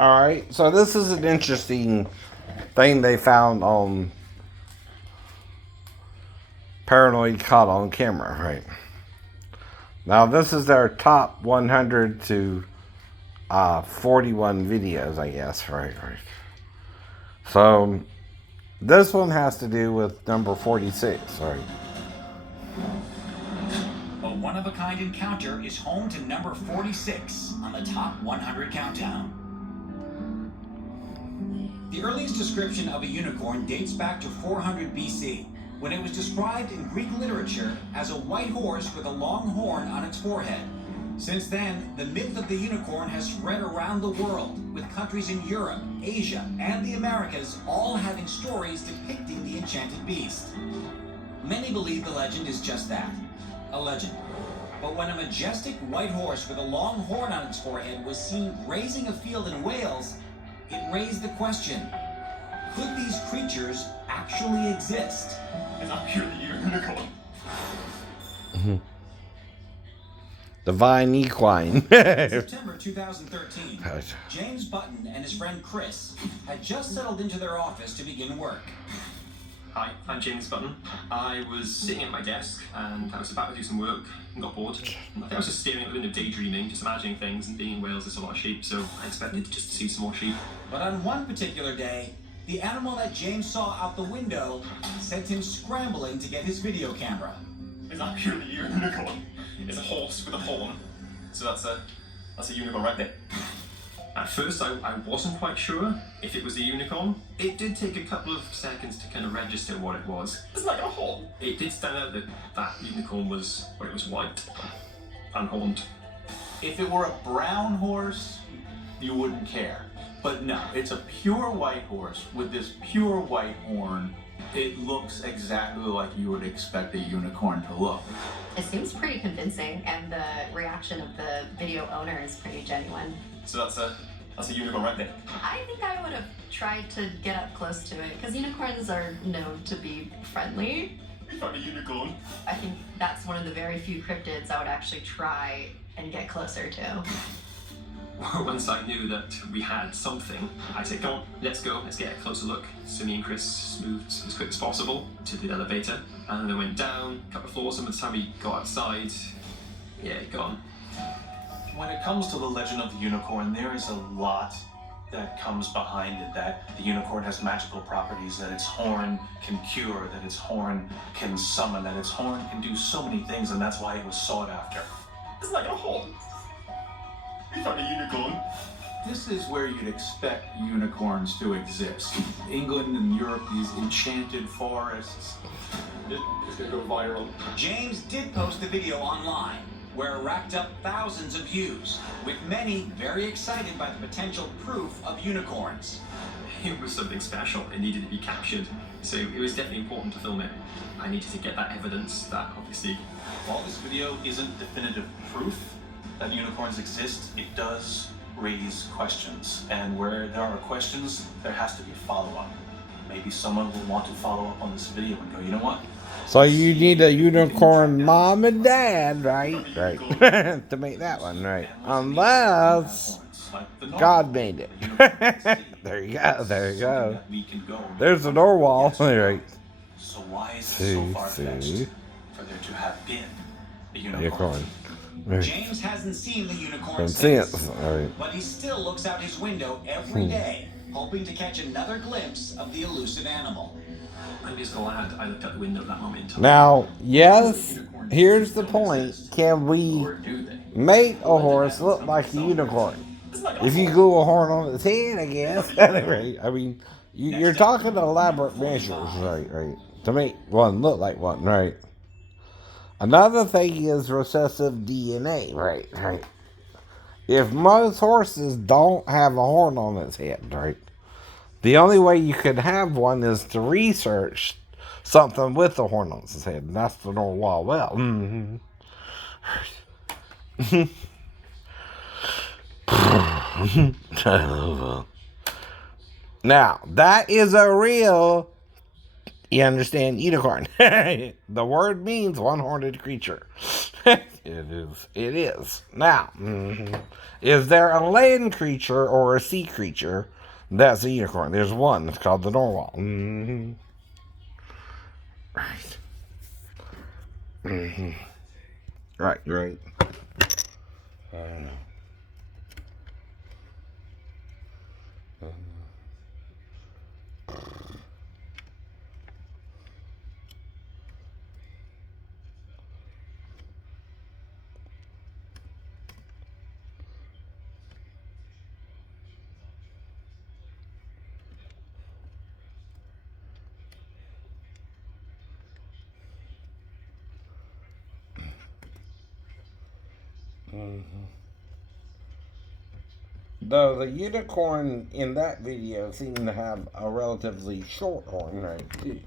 Alright, so this is an interesting thing they found on Paranoid Caught on Camera, right? Now, this is their top 100 to 41 videos, I guess, right? So, this one has to do with number 46, right? A one-of-a-kind encounter is home to number 46 on the top 100 countdown. The earliest description of a unicorn dates back to 400 BC, when it was described in Greek literature as a white horse with a long horn on its forehead. Since then, the myth of the unicorn has spread around the world, with countries in Europe, Asia, and the Americas all having stories depicting the enchanted beast. Many believe the legend is just that, a legend. But when a majestic white horse with a long horn on its forehead was seen grazing a field in Wales, it raised the question, could these creatures actually exist? Is that purely unicorn? Divine Equine. In September 2013, James Button and his friend Chris had just settled into their office to begin work. Hi, I'm James Button. I was sitting at my desk and I was about to do some work and got bored. I think I was just staring at the window daydreaming, just imagining things, and being in Wales there's a lot of sheep, so I expected to just see some more sheep. But on one particular day, the animal that James saw out the window sent him scrambling to get his video camera. Is that purely unicorn? It's a horse with a horn. So that's a unicorn right there. At first, I wasn't quite sure if it was a unicorn. It did take a couple of seconds to kind of register what it was. It's like a horn. It did stand out that that unicorn was, well, it was white and horned. If it were a brown horse, you wouldn't care. But no, it's a pure white horse with this pure white horn. It looks exactly like you would expect a unicorn to look. It seems pretty convincing, and the reaction of the video owner is pretty genuine. So that's a unicorn right there. I think I would have tried to get up close to it, because unicorns are known to be friendly. We found a unicorn. I think that's one of the very few cryptids I would actually try and get closer to. Once I knew that we had something, I said, come on, let's go, let's get a closer look. So me and Chris moved as quick as possible to the elevator, and then went down a couple of floors, and by the time we got outside, yeah, gone. When it comes to the legend of the unicorn, there is a lot that comes behind it, that the unicorn has magical properties, that its horn can cure, that its horn can summon, that its horn can do so many things, and that's why it was sought after. It's like a horn. We found a unicorn. This is where you'd expect unicorns to exist. England and Europe, these enchanted forests. It's gonna go viral. James did post the video online, where it racked up thousands of views, with many very excited by the potential proof of unicorns. It was something special. It needed to be captured. So it was definitely important to film it. I needed to get that evidence that obviously... While this video isn't definitive proof that unicorns exist, it does raise questions. And where there are questions, there has to be follow-up. Maybe someone will want to follow up on this video and go, you know what? So you need a unicorn mom and dad, right? Right. To make that one, right. Unless God made it. There you go, there you go. There's the door wall. Right. So why is it so far-fetched for there to have been a unicorn? Right. James hasn't seen the unicorn Since, since, right. but he still looks out his window every day, hoping to catch another glimpse of the elusive animal. I'm just glad I looked out the window at that moment. Now, yes, here's the point. Can we make a horse look like a unicorn? If you glue a horn on its head, I guess. Right. I mean, you're talking elaborate measures, right? To make one look like one, right? Another thing is recessive DNA, right. If most horses don't have a horn on its head, right, the only way you could have one is to research something with a horn on its head, and that's the normal wild well. Now, that is a real, you understand, unicorn. The word means one-horned creature. It is. It is. Now, is there a land creature or a sea creature that's a unicorn? There's one. It's called the narwhal. Right. Right, right. Though the unicorn in that video seemed to have a relatively short horn, right? See?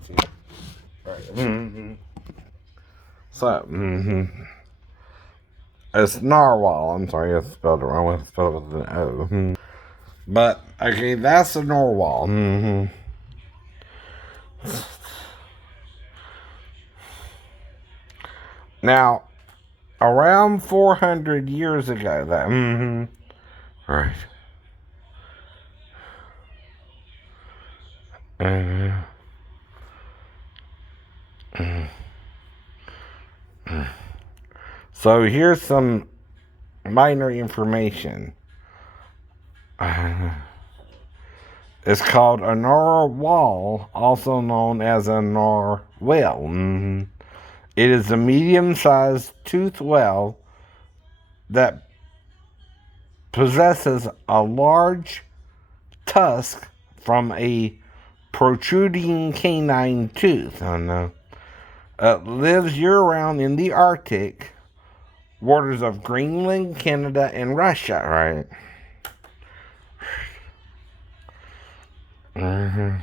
Right. So, it's narwhal. I'm sorry, I spelled it wrong. I spelled it with an O. But, okay, that's a narwhal. Now, around 400 years ago, that, right. So here's some minor information. It's called a narwhal, also known as a narwhal. It is a medium-sized toothed whale that possesses a large tusk from a protruding canine tooth. Lives year-round in the Arctic waters of Greenland, Canada, and Russia, right? And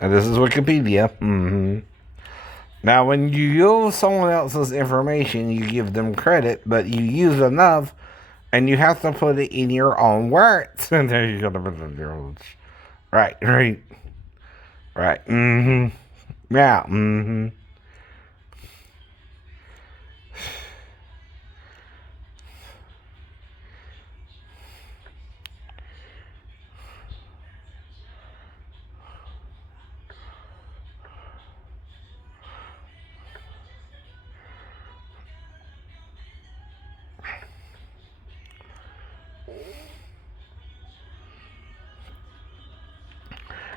this is Wikipedia. Now, when you use someone else's information, you give them credit, but you use enough, and you have to put it in your own words. And there you go. Right. Yeah.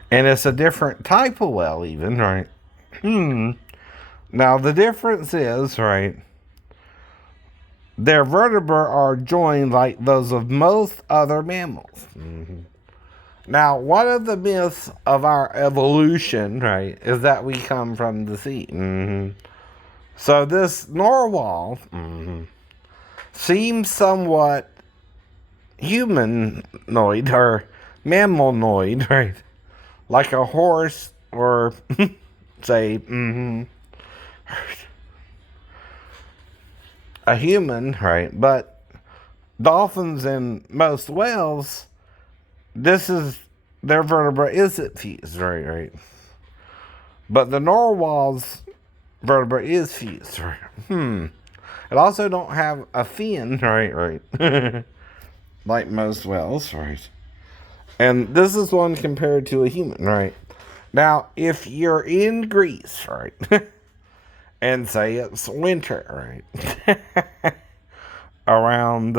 And it's a different type of whale, even, right? Now, the difference is, right, their vertebrae are joined like those of most other mammals. Now, one of the myths of our evolution, right, is that we come from the sea. So this narwhal seems somewhat humanoid or mammaloid, right? Like a horse or, say, a human, right? But dolphins and most whales, their vertebra isn't fused, right? But the narwhal's vertebra is fused, right? It also don't have a fin, right? Like most whales, right? And this is one compared to a human, right? Now, if you're in Greece, right, and say it's winter, right, around,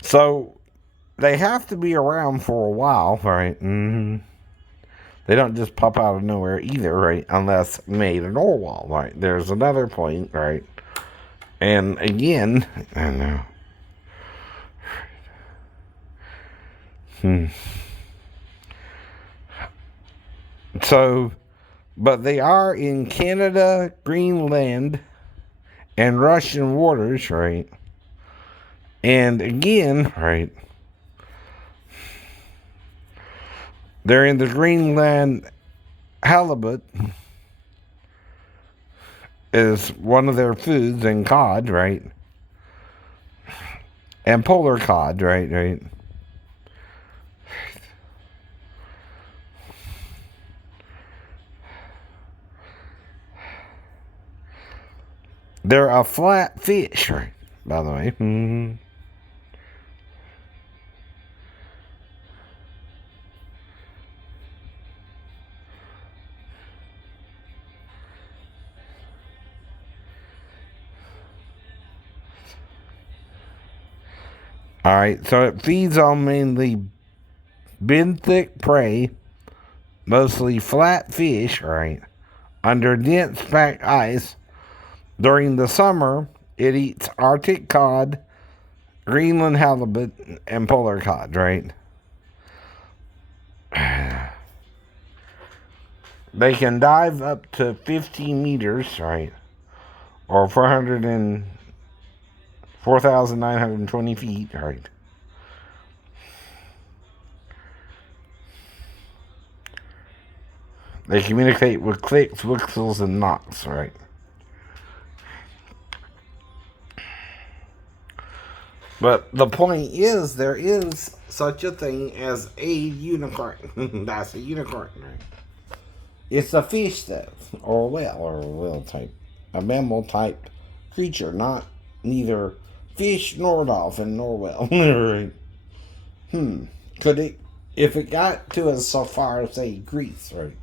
so they have to be around for a while, right? They don't just pop out of nowhere either, right? Unless made a narwhal, right? There's another point, right? And again, I know. So, but they are in Canada, Greenland, and Russian waters, right? And again, right, they're in the Greenland halibut is one of their foods, and cod, right? And polar cod, right? They're a flat fish, right? By the way. Mm-hmm. Alright, so it feeds on mainly benthic prey, mostly flat fish, right, under dense packed ice. During the summer, it eats Arctic cod, Greenland halibut, and polar cod, right? They can dive up to 15 meters, right, or 4,920 feet, right? They communicate with clicks, whistles, and knocks, right? But the point is, there is such a thing as a unicorn. That's a unicorn, right? It's a fish, though, or a whale type, a mammal type creature, not neither fish nor dolphin nor whale. Right? Could it, if it got to us so far, say Greece, right?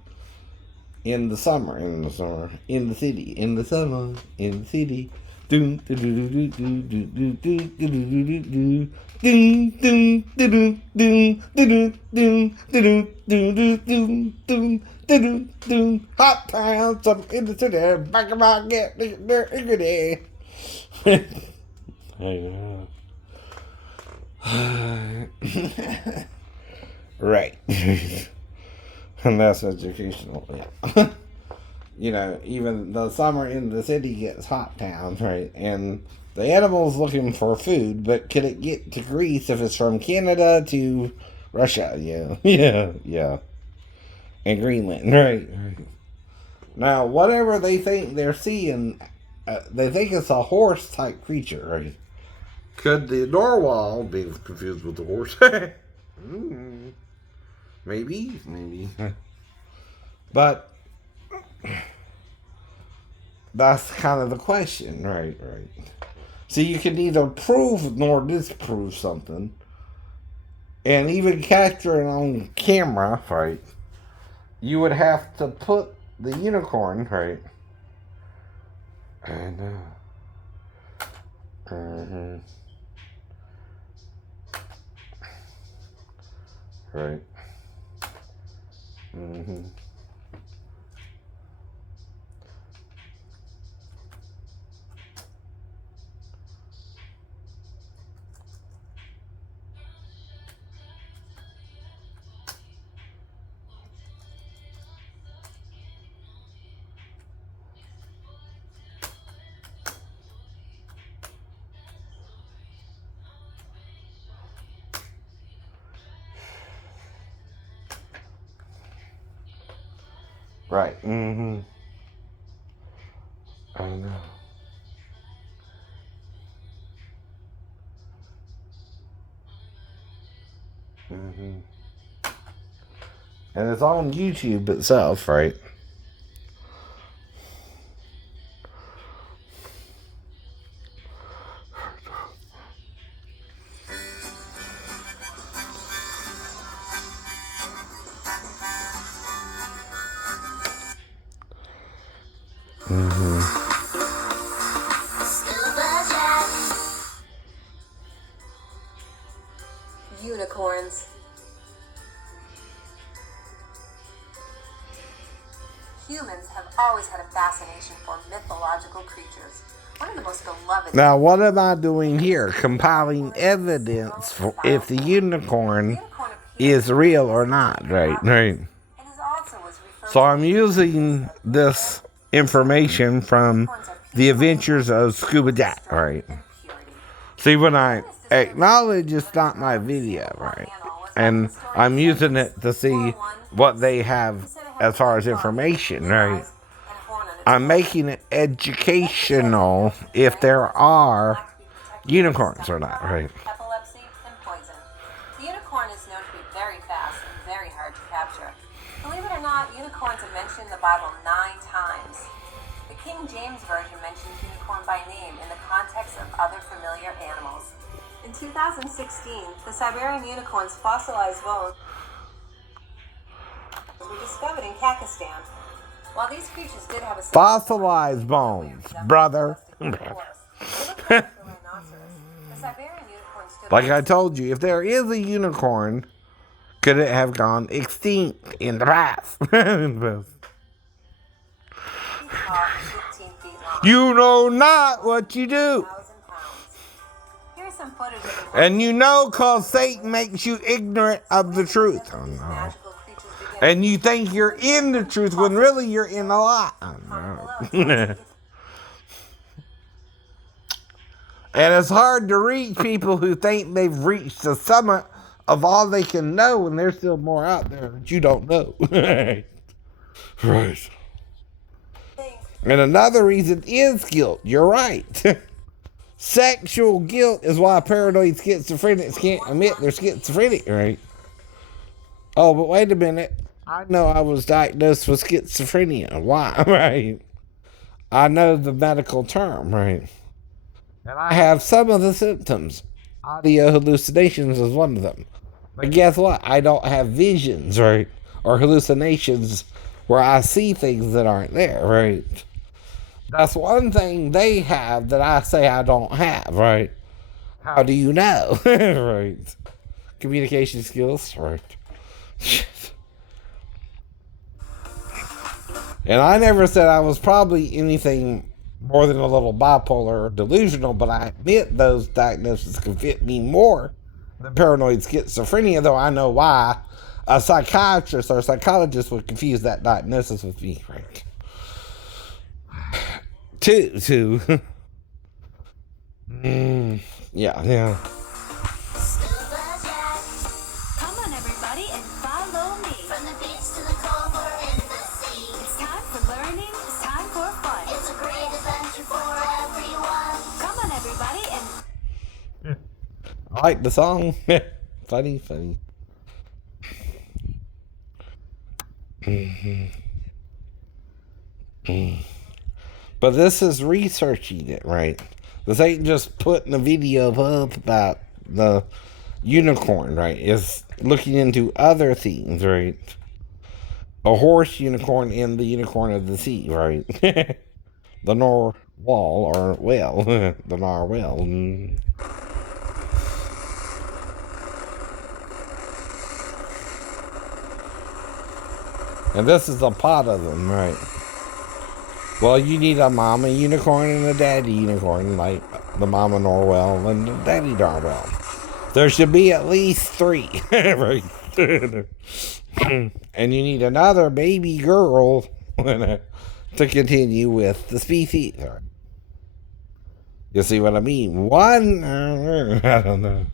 In the summer, in the summer, in the city, in the summer, in the city. Doom, do do do do do do do do do do do. Doom, doom, doom, doom, doom, doom, doom, doom, doom, doom, doom, doom. Hot town, some in the city, back about get there, there. Right. And that's educational, yeah. You know, even the summer in the city gets hot town, right? And the animal's looking for food, but can it get to Greece if it's from Canada to Russia? Yeah, yeah. And Greenland, right? Now, whatever they think they're seeing, they think it's a horse-type creature, right? Could the narwhal be confused with the horse? Maybe. But that's kind of the question, right? So you can neither prove nor disprove something, and even capture it on camera, right? You would have to put the unicorn, right? And right. Right. I know. And it's on YouTube itself, right? Unicorns. Humans have always had a fascination for mythological creatures. One of the most beloved. Now, what am I doing here? Compiling evidence for if the unicorn is real or not, right? So I'm using this information from the Adventures of Scuba Jack, right? See, when I acknowledge it's not my video, right? And I'm using it to see what they have as far as information, right? I'm making it educational if there are unicorns or not, right? Epilepsy and poison. The unicorn is known to be very fast and very hard to capture. Believe it or not, unicorns are mentioned in the Bible 9 times. The King James Version mentions unicorn by 2016, the Siberian unicorn's fossilized bones were discovered in Pakistan. While these creatures did have a Fossilized bones, brother. Like I told you, if there is a unicorn, could it have gone extinct in the past? You know not what you do. And you know, cause Satan makes you ignorant of the truth. Oh, no. And you think you're in the truth when really you're in a lie. Oh, no. And it's hard to reach people who think they've reached the summit of all they can know when there's still more out there that you don't know. Right. And another reason is guilt. You're right. Sexual guilt is why paranoid schizophrenics can't admit they're schizophrenic, right? Oh, but wait a minute. I know I was diagnosed with schizophrenia. Why? Right. I know the medical term, right? And I have some of the symptoms. Audio hallucinations is one of them. But guess what? I don't have visions, right? Or hallucinations where I see things that aren't there, right? That's one thing they have that I say I don't have, right? How do you know? Right. Communication skills, right? And I never said I was probably anything more than a little bipolar or delusional, but I admit those diagnoses can fit me more than paranoid schizophrenia, though I know why a psychiatrist or a psychologist would confuse that diagnosis with me, right? Two. Yeah. Come on, everybody, and follow me. From the beach to the cold or in the sea. It's time for learning. It's time for fun. It's a great adventure for everyone. Come on, everybody, and I like the song. Funny. But this is researching it, right? This ain't just putting a video up about the unicorn, right? It's looking into other things, right? A horse unicorn and the unicorn of the sea, right? The narwhal, or whale. The narwhal. And this is a pot of them, right? Well, you need a mama unicorn and a daddy unicorn, like the mama narwhal and the daddy narwhal. There should be at least 3, right? And you need another baby girl to continue with the species. You see what I mean? One, I don't know.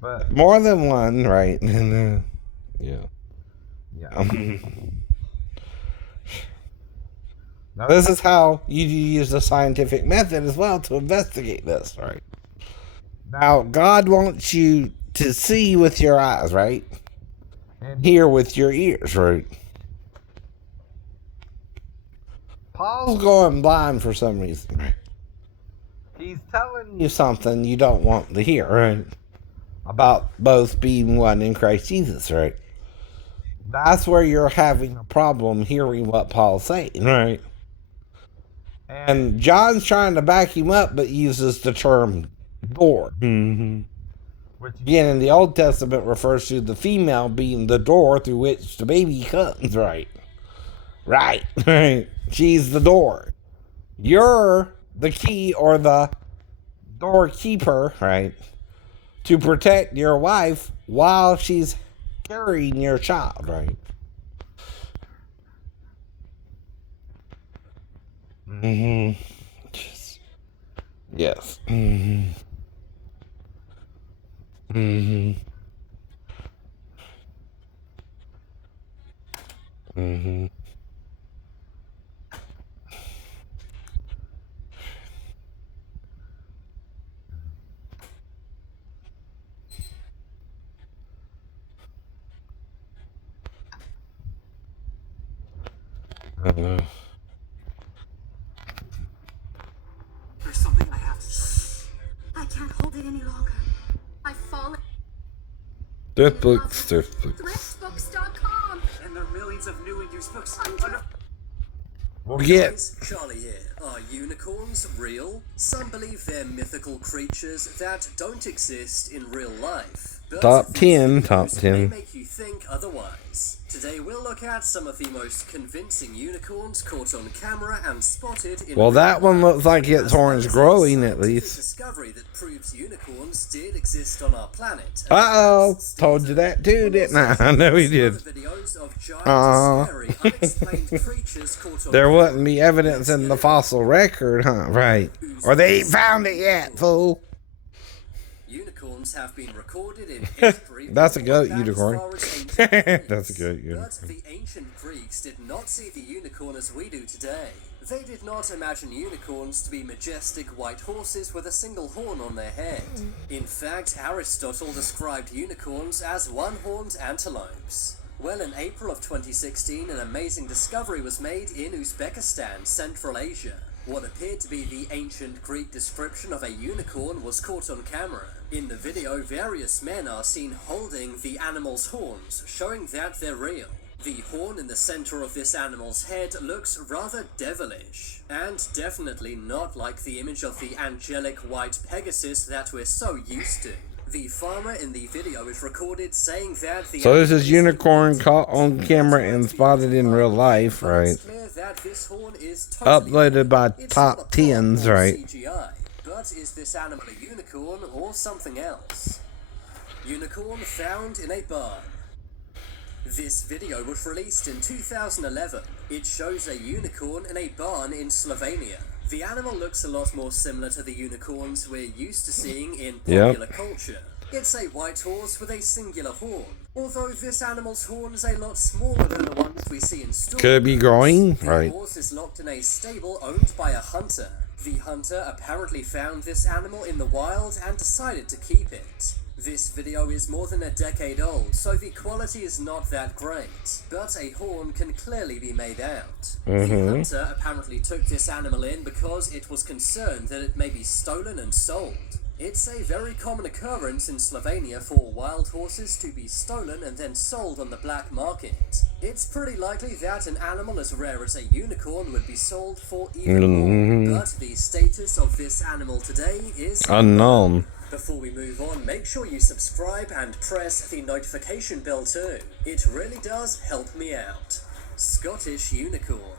But more than one, right? Yeah. Now, this is how you use the scientific method as well to investigate this, right? Now, God wants you to see with your eyes, right? And hear with your ears, right? Paul's going blind for some reason, right? He's telling you something you don't want to hear, right? About both being one in Christ Jesus, right? That's where you're having a problem hearing what Paul's saying, right? And John's trying to back him up, but uses the term door. Which again in the Old Testament refers to the female being the door through which the baby comes, right? Right. She's the door. You're the key or the doorkeeper, right? To protect your wife while she's carrying your child, right? Yes. there's something I have to say. I can't hold it any longer. Thrift books, thrift books. Thriftbooks.com. And there are millions of new and used books. We'll get Guys, Charlie here. Are unicorns real? Some believe they're mythical creatures that don't exist in real life. But top these 10, videos top may 10. make you think otherwise. Today we'll look at some of the most convincing unicorns caught on camera and spotted in Well, real that one life, looks like its as well horns as a growing at scientific least. discovery that proves unicorns did exist on our planet. and Uh-oh, perhaps told still you do. that too, We'll didn't I? also I know he see did. other videos of giant, Aw. scary, unexplained creatures caught on There camera. wouldn't be evidence in the fossil record, huh? Right. Or they ain't found it yet, fool. Unicorns have been recorded in history. That's a goat back as unicorn. far as ancient Greece. That's a goat But unicorn. the ancient Greeks did not see the unicorn as we do today. They did not imagine unicorns to be majestic white horses with a single horn on their head. In fact, Aristotle described unicorns as one-horned antelopes. Well, in April of 2016, an amazing discovery was made in Uzbekistan, Central Asia. What appeared to be the ancient Greek description of a unicorn was caught on camera. In the video, various men are seen holding the animal's horns, showing that they're real. The horn in the center of this animal's head looks rather devilish, and definitely not like the image of the angelic white Pegasus that we're so used to. The farmer in the video is recorded saying that the So this is animal unicorn caught on camera and spotted in real life, but right? it's clear that this horn is totally Uploaded by it's not a top prop 10s, or right? CGI. But is this animal a unicorn or something else? Unicorn found in a barn. This video was released in 2011. It shows a unicorn in a barn in Slovenia. The animal looks a lot more similar to the unicorns we're used to seeing in popular culture. It's a white horse with a singular horn. Although this animal's horn is a lot smaller than the ones we see in stores. Could it be growing? The Right. horse is locked in a stable owned by a hunter. The hunter apparently found this animal in the wild and decided to keep it. This video is more than a decade old, so the quality is not that great, but a horn can clearly be made out. The hunter apparently took this animal in because it was concerned that it may be stolen and sold. It's a very common occurrence in Slovenia for wild horses to be stolen and then sold on the black market. It's pretty likely that an animal as rare as a unicorn would be sold for even more, but the status of this animal today is Unknown. Before we move on, make sure you subscribe and press the notification bell too. It really does help me out. Scottish Unicorn.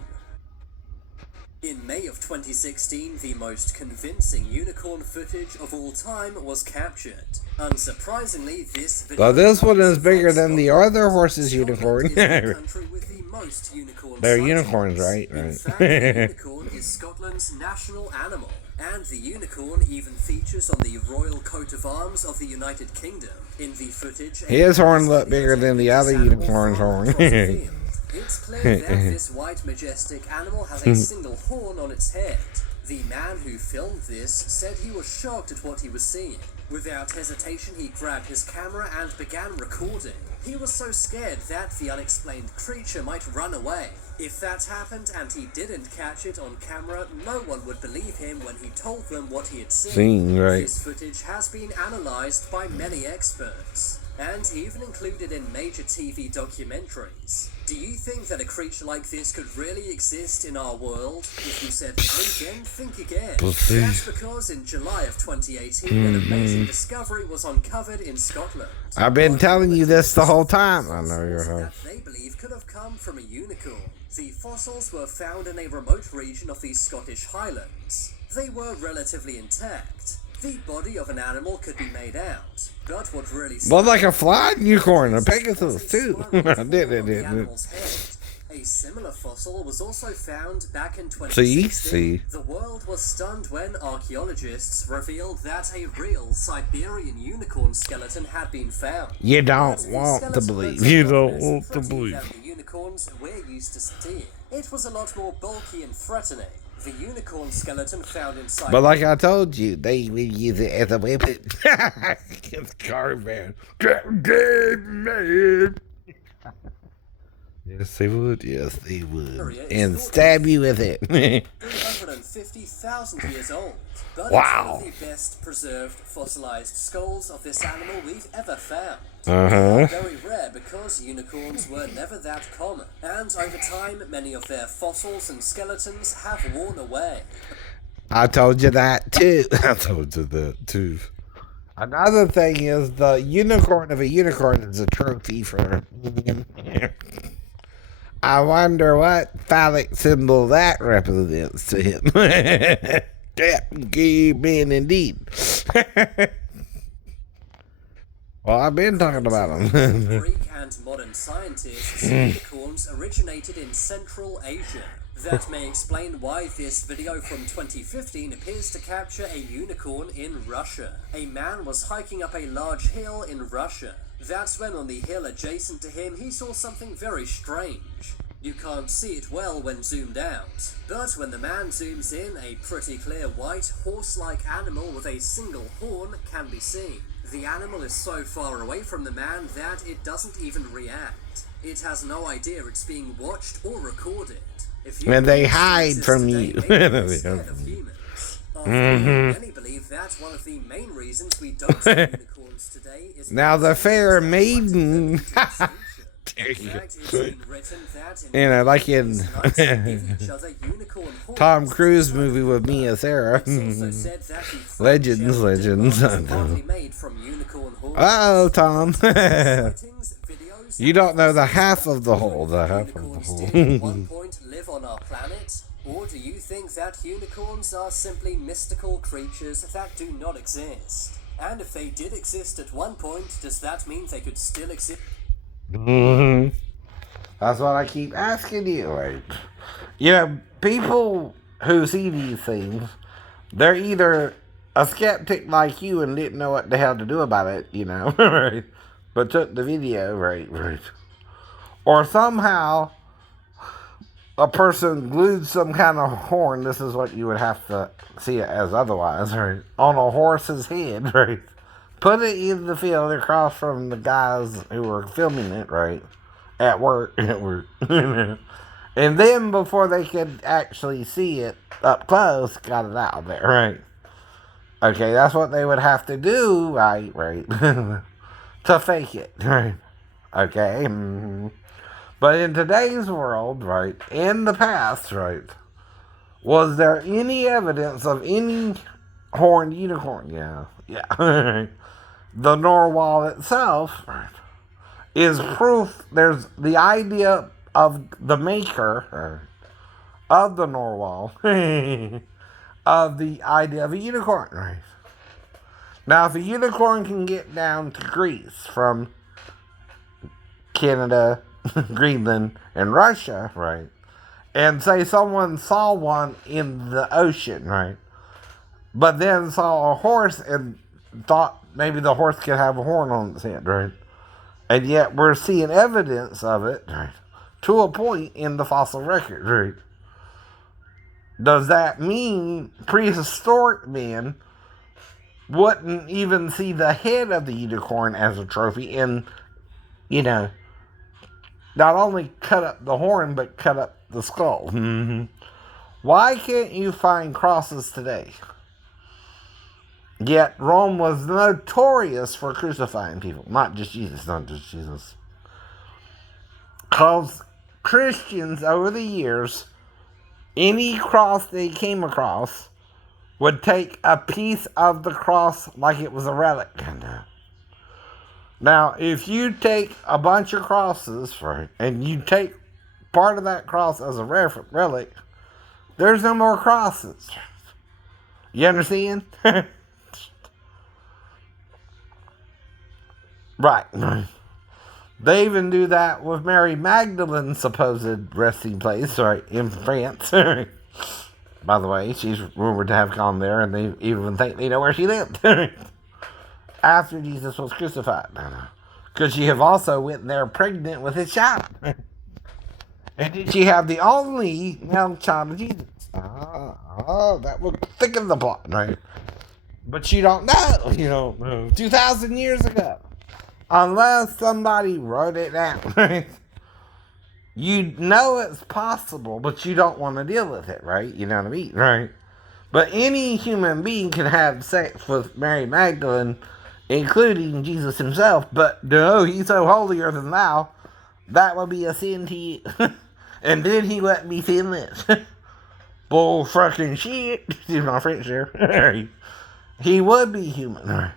In May of 2016, the most convincing unicorn footage of all time was captured. Unsurprisingly, this video... But this one is bigger than the other horse's unicorn. Scotland is the country with the most unicorn They're sightings. unicorns, right? In Right. fact, the unicorn is Scotland's national animal, and the unicorn even features on the royal coat of arms of the United Kingdom. In the footage, His horn looked bigger than the other unicorn's horn. It's clear that this white majestic animal has a single horn on its head. The man who filmed this said he was shocked at what he was seeing. Without hesitation, he grabbed his camera and began recording. He was so scared that the unexplained creature might run away. If that happened and he didn't catch it on camera, no one would believe him when he told them what he had seen. Right. This footage has been analysed by many experts, and even included in major TV documentaries. Do you think that a creature like this could really exist in our world? If you said no, then think again. That's because in July of 2018, an amazing discovery was uncovered in Scotland. I've been telling you this the whole time. I know you're That right. they believe could have come from a unicorn. The fossils were found in a remote region of the Scottish Highlands. They were relatively intact. The body of an animal could be made out, but what really Well, like a flying unicorn, a was Pegasus a too. spiral I horn did on the it. animal's head. A similar fossil was also found back in 2016. See. The world was stunned when archaeologists revealed that a real Siberian unicorn skeleton had been found. You don't But the want to skeleton believe. looks You a lot don't less want to pretty believe. than the unicorns we're used to seeing. It was a lot more bulky and threatening. The unicorn skeleton found in Siberia. But like I told you, they will use it as a weapon. It's caravan. Man. Yes, they would. Yes, they would. area is And thought stab you with it. 350,000 years old, but Wow. it's one of the best preserved fossilized skulls of this animal we've ever found. Uh-huh. Very rare because unicorns were never that common, and over time many of their fossils and skeletons have worn away. I told you that too. I told you that too. Another thing is the unicorn of a unicorn is a trophy for. I wonder what phallic symbol that represents to him. Gay man indeed. Well, I've been talking about him. Greek and modern scientists, unicorns originated in Central Asia. That may explain why this video from 2015 appears to capture a unicorn in Russia. A man was hiking up a large hill in Russia. That's when on the hill adjacent to him he saw something very strange. You can't see it well when zoomed out, but when the man zooms in, a pretty clear white, horse-like animal with a single horn can be seen. The animal is so far away from the man that it doesn't even react. It has no idea it's being watched or recorded. If you And they hide from you. Many believe that one of the main reasons we don't see unicorns today is Now the fair maiden. Like in Tom Cruise movie with Mia Sarah. Legends. Uh-oh, Tom. You don't know the half of the whole. The half of the whole. At one point live on our planet? Or do you think that unicorns are simply mystical creatures that do not exist? And if they did exist at one point, does that mean they could still exist? Mm-hmm. That's what I keep asking you. Like, you know, people who see these things, they're either a skeptic like you and didn't know what the hell to do about it, you know, right? But took the video, right. Or somehow a person glued some kind of horn, this is what you would have to see it as otherwise, right? On a horse's head, right? Put it in the field across from the guys who were filming it, right? At work. And then before they could actually see it up close, got it out there, right? Okay, that's what they would have to do, right? To fake it, right? Okay. But in today's world, right, in the past, right, was there any evidence of any horned unicorn? Yeah. The narwhal itself is proof. There's the idea of the maker of the narwhal of the idea of a unicorn, right? Now, if a unicorn can get down to Greece from Canada, Greenland, and Russia, right, and say someone saw one in the ocean, right, but then saw a horse and thought maybe the horse could have a horn on its head, right, and yet we're seeing evidence of it, right, to a point in the fossil record, right. Does that mean prehistoric men wouldn't even see the head of the unicorn as a trophy and, you know, not only cut up the horn, but cut up the skull? Why can't you find crosses today? Yet Rome was notorious for crucifying people. Not just Jesus. Because Christians over the years, any cross they came across would take a piece of the cross like it was a relic. Now, if you take a bunch of crosses, right, and you take part of that cross as a relic, there's no more crosses. You understand? Right. They even do that with Mary Magdalene's supposed resting place, right, in France. By the way, she's rumored to have gone there, and they even think they know where she lived. After Jesus was crucified. Because she have also went there pregnant with his child. And did she have the only male child of Jesus? That would thicken the plot, right? But you don't know. You don't know. 2,000 years ago. Unless somebody wrote it down, right? You know it's possible, but you don't want to deal with it, right? You know what I mean, right? But any human being can have sex with Mary Magdalene, including Jesus himself, but no, he's so holier than thou, that would be a sin to you. And then he let me sin this. Bull fucking shit. Excuse my French there. He would be human.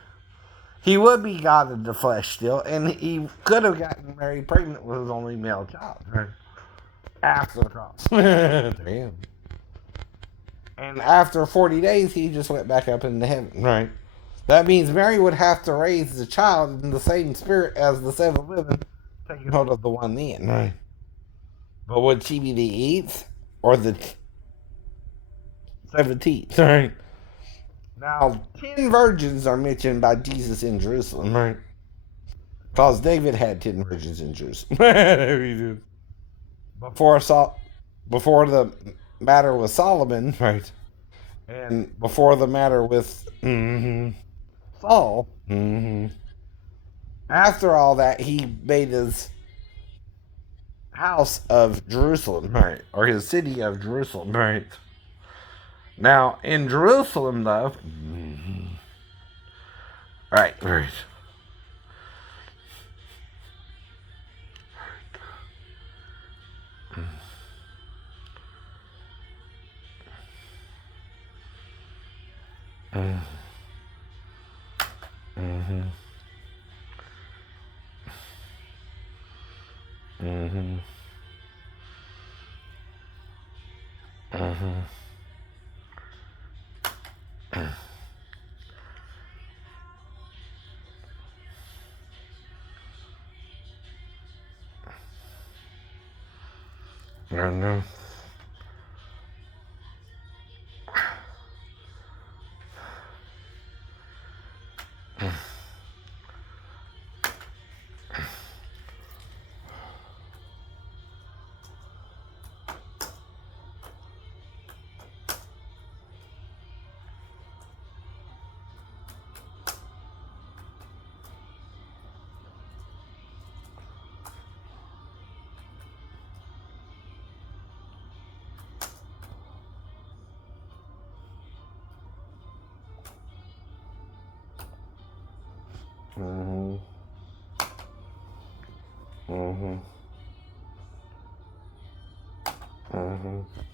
He would be God in the flesh still, and he could have gotten Mary pregnant with his only male child. After the cross. Damn. And after 40 days, he just went back up into heaven, right? That means Mary would have to raise the child in the same spirit as the 7 living, taking hold of the one then, right? But would she be the 8th or the 17th, right? Now, 10 virgins are mentioned by Jesus in Jerusalem, right? Because David had 10 virgins in Jerusalem. Before the matter with Solomon, right? And before the matter with Saul, after all that, he made his house of Jerusalem, right? Or his city of Jerusalem, right? Now, in Jerusalem, though, right. I know. Mm-hmm. Mm-hmm. Mm-hmm.